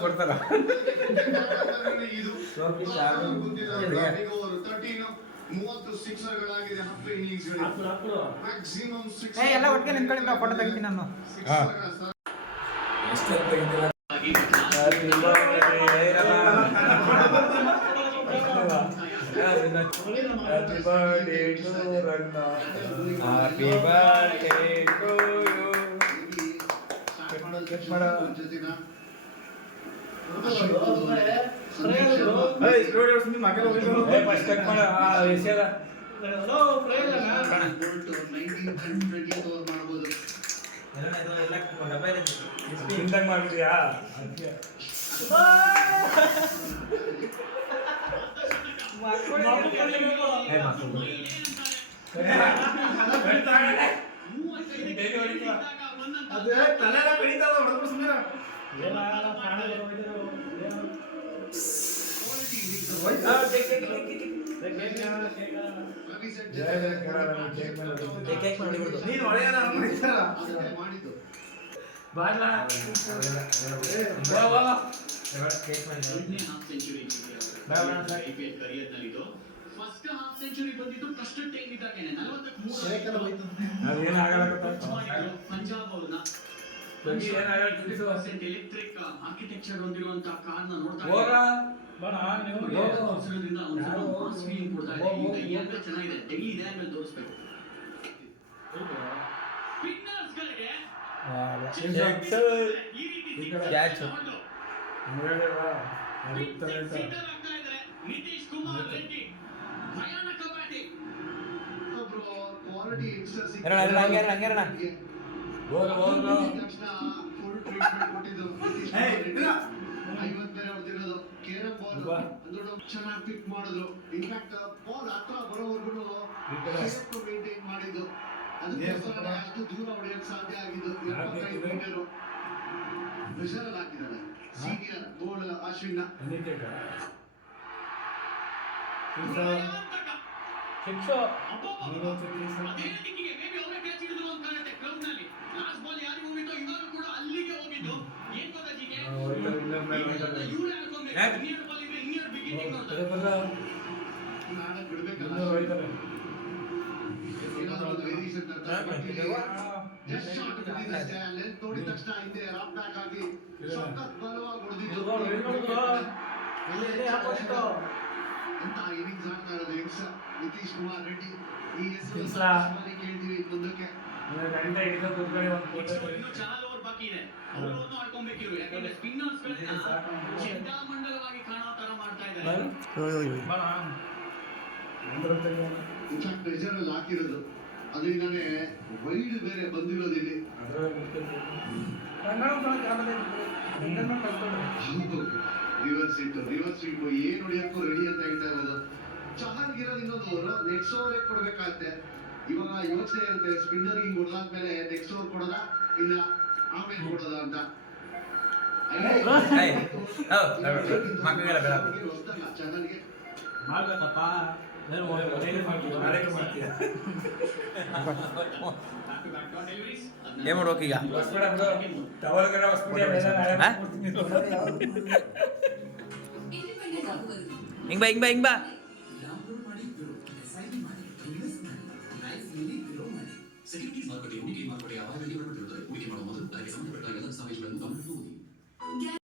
ಕೊಡ್ತಾರ ಎಲ್ಲ ಒಟ್ಟಿಗೆ ನಿಂತ್ಕೊಳ್ಳಿ ಫೋಟೋ ತೆಗಿತೀನಿ ನಾನು. Happy birthday to Ragna. Happy birthday to you. Hey, studio sini makan lagi dulu. Hey, pas cut mana? Isiada. Hello, friend. 1924 ಮಾಡಬಹುದು. ಎಲ್ಲ ಚಿಂತೆ ಮಾಡ್ತೀಯಾ? ಫಸ್ಟ್ ಹಾಫ್ ಸೆಂಚುರಿ ಬಂದಿದ್ದು ಫಸ್ಟ್ ಟೈಮ್ ಇದ್ದಾಗೇನೆ 43 ಪಂಜಾಬ್ ಅವ್ರನ್ನ ಎಲೆಕ್ಟ್ರಿಕ್ ಆರ್ಕಿಟೆಕ್ಚರ್ ಹೊಂದಿರುವಂತಹ ಕಾರ್ನ ನೋಡ್ತಾ ಚೆನ್ನಾಗಿದೆ. ಡೆಲ್ಲಿ ಇದೆ ಆಮೇಲೆ ತೋರಿಸ್ಬೇಕು. ನಿತೀಶ್ ಕುಮಾರ್ ರೆಡ್ಡಿ ಭಯಾನಕ ಬ್ಯಾಟಿಂಗ್. ಕ್ವಾಲಿಟಿ ಇನ್ಸರ್ ಚೆನ್ನಾಗಿ ಪಿಕ್ ಮಾಡಿದ್ರು. ಇನ್ಫ್ಯಾಕ್ಟ್ ಬಾಲ್ ಹತ್ರ ಬರೋವರೆಗೂ ಮೇಂಟೈನ್ ಮಾಡಿದ್ದು. ಅದಕ್ಕೋಸ್ಕರ ಅಷ್ಟು ದೂರ ಹೊಡೆಯಕ್ಕೆ ಸಾಧ್ಯ ಆಗಿದ್ದು. 25 ಮೀಟರ್ ಪ್ರೆಷರ್ ಹಾಕಿದ್ದಾರೆ ಸೀನಿಯರ್ ಬೋಲ್ ಅಶ್ವಿನ್. ತೋಡಿದ ತಕ್ಷಣ ಹಿಂದೆ ರಾಪ್ ಬ್ಯಾಕ್ ಆಗಿ ಸಖತ್ ಬಲವಾಗಿ ಹೊಡೆದಿದ್ದು. ಅಂತ ಇನ್ನಿಂಗ್ಸ್ ಆಡ್ತಾ ಇರೋದು ಯಂಗ್ಸ್ ನಿತೀಶ್ ಕುಮಾರ್ ರೆಡ್ಡಿ. ಈ ಹೆಸರು ಕೇಳ್ತೀವಿ ಮುಂದಕ್ಕೆ. ಇನ್ನೂ ಚಾನಲ್ ಓವರ್ ಬಾಕಿ ಇದೆ, ಅವರನ್ನು ಆಡ್ಕೊಬೇಕು ಇವರು. ಯಾಕಂದ್ರೆ ಸ್ಪಿನ್ನರ್ಸ್ ಮಂಡಲವಾಗಿ ಕಾಣೋ ತರ ಮಾಡ್ತಾ ಇದ್ದಾರೆ. ಇನ್ಫ್ಯಾಕ್ಟ್ ಪ್ರೆಷರ್ ಅಲ್ಲಿ ಹಾಕಿರೋದು ಅದರಿಂದಾನೆ ವೈಡ್ ಬೇರೆ ಬಂದಿರೋದಿಲ್ಲಿ. ರಿವರ್ಸ್ ಇಟ್ಟು ಏನ್ ಹೊಡಿಯಕ್ಕೂ ರೆಡಿ ಅಂತ ಹೇಳ್ತಾ ಇರೋದು. ಚಹಲ್ಗಿರೋದು ಇನ್ನೊಂದು ಓವರ್, ನೆಕ್ಸ್ಟ್ ಓವರ್ ಕೊಡ್ಬೇಕಾಗತ್ತೆ. ಇವಾಗ ಯೋಚನೆ ಇರುತ್ತೆ ಸ್ಪಿನ್ನರ್ ಹಿಂಗ್ ಹೊಡೆದಾದ್ಮೇಲೆ ನೆಕ್ಸ್ಟ್ ಓವರ್ ಕೊಡೋದಾ ಇಲ್ಲ ಆಮೇಲೆ ಕೊಡೋದಾ ಅಂತ. ಚಹಲ್ಗೆ ಮಾಡ್ಬೇಕಪ್ಪ ಏನ್ ಮಾಡ್ಬೇಕು ಈಗ? ಹಿಂಗ್ ಬಾ ಸೆಕ್ಯೂರಿಟೀಸ್ ಮಾರುಕಟ್ಟೆ ಹೂಡಿಕೆ ಮಾರುಕಟ್ಟೆ ಅಪಾಯದಲ್ಲಿ